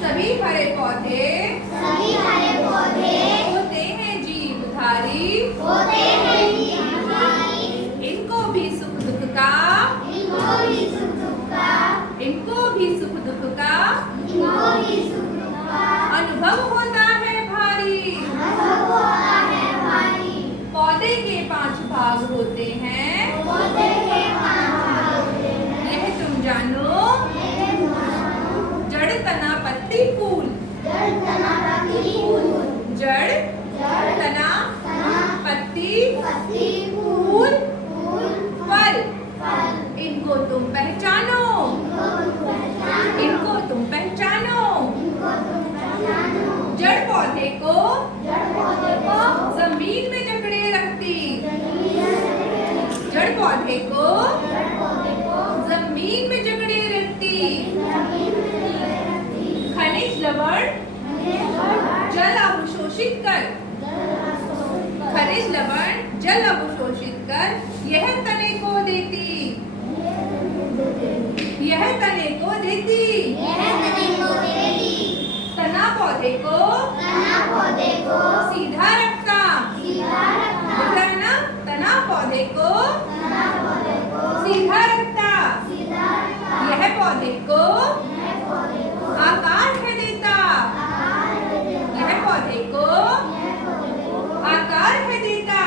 सभी हरे पौधे होते हैं जीवधारी। इनको भी सुख दुख का अनुभव होता है भारी। पौधे के 5 भाग होते हैं, यह तुम जानो। जड़, तना, पत्ती, फूल। जड़, तना, पत्ती, फूल, फल। इनको तुम पहचानो। जड़ पौधे को जमीन में जकड़े रखती। जड़ पौधे को जमीन में जकड़े रखती। खनिज लवण जल अवशोषित कर। खनिज लवण जल अवशोषित कर यह तने को देती। तना पौधे को सीधा रखता। है ना? तना पौधे को सीधा रखता। यह पौधे को आकार है देता। यह पौधे को आकार है देता।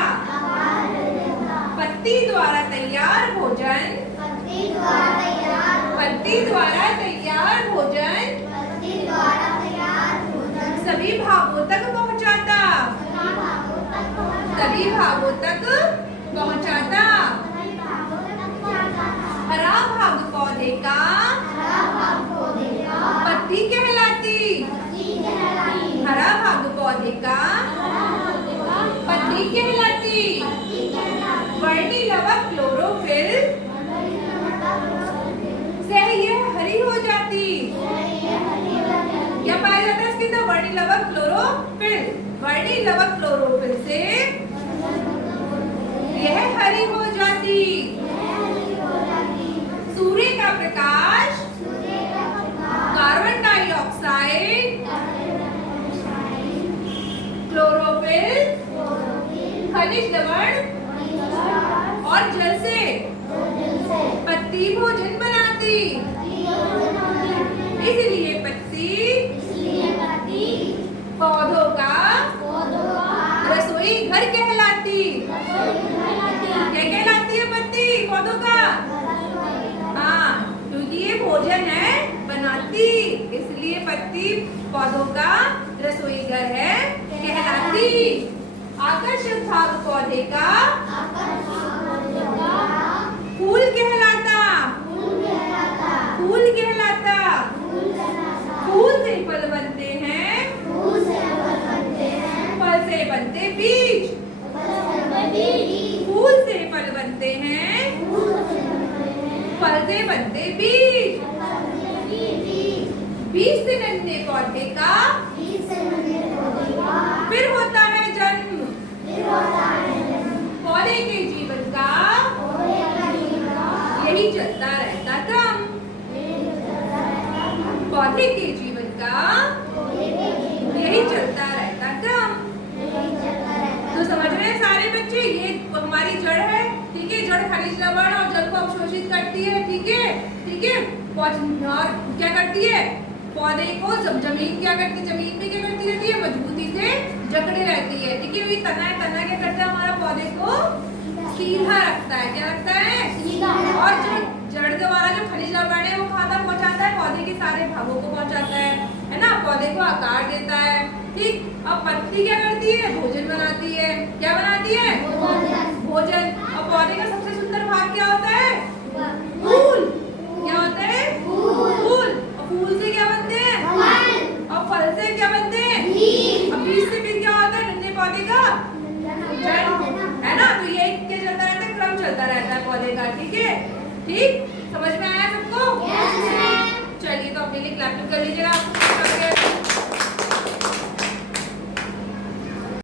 पत्ती द्वारा तैयार भोजन सभी भागों तक पहुंचाता। हरा भाग पौधे का पत्ती कहलाती। हरा भाग पौधे का पत्ती कहलाती। वर्णी लवक क्लोरोफिल से यह हरी हो जाती। क्या पाया जाता है इसके अंदर? वर्णी लवक क्लोरोफिल। वर्णी लवक क्लोरोफिल से यह हरी हो जाती। सूर्य का प्रकाश कार्बन डाइऑक्साइड, क्लोरोफिल, खनिज लवण और जल से पत्ती भोजन बनाती। इसलिए पत्ती पौधों का रसोई घर कहलाती। क्या कहलाती है पत्ती पौधों का? हाँ, क्योंकि ये भोजन है बनाती, इसलिए पत्ती पौधों का रसोई घर है कहलाती। आकर्षक भाग पौधे का फूल कहलाता। फूल से फल बनते हैं। फल से बनते बीज। फूल से फल बनते हैं। फल से बनते बीज। बीज से नन्हे पौधे का फिर होता है जन्म। पौधे के जीवन का यही चलता रहता क्रम। पौधे के जीवन का यही चलता रहता क्रम। तो समझ रहे हैं सारे बच्चे? ये हमारी जड़ है, ठीक है। जड़ खनिज लवण और जल को अवशोषित करती है, ठीक है। और क्या करती है? पौधे को जमीन क्या करती है? जमीन में क्या करती रहती है? मजबूती से जकड़े रहती है, ठीक है। तना क्या करता है? हमारा पौधे को सीधा रखता है। क्या रखता है? और जो जड़ द्वारा जो खनिज लवण है वो कहाँ तक पहुँचाता है? पौधे के सारे भागों को पहुँचाता है ना। पौधे को आकार देता है, ठीक। अब पत्ती क्या करती है? भोजन बनाती है। क्या बनाती है? भोजन। और पौधे का सबसे सुंदर भाग क्या होता है? फूल। क्या होता है? फूल। और फूल से क्या बनते हैं? और फल से क्या बनते हैं? और बीज से फिर क्या होता है? नन्हे पौधे का जड़, है ना। तो ये क्या चलता रहता है? क्रम चलता रहता है पौधे का, ठीक है। ठीक, समझ में आया सबको? चलिए, तो अपने लिए क्लैप कर लीजिएगा।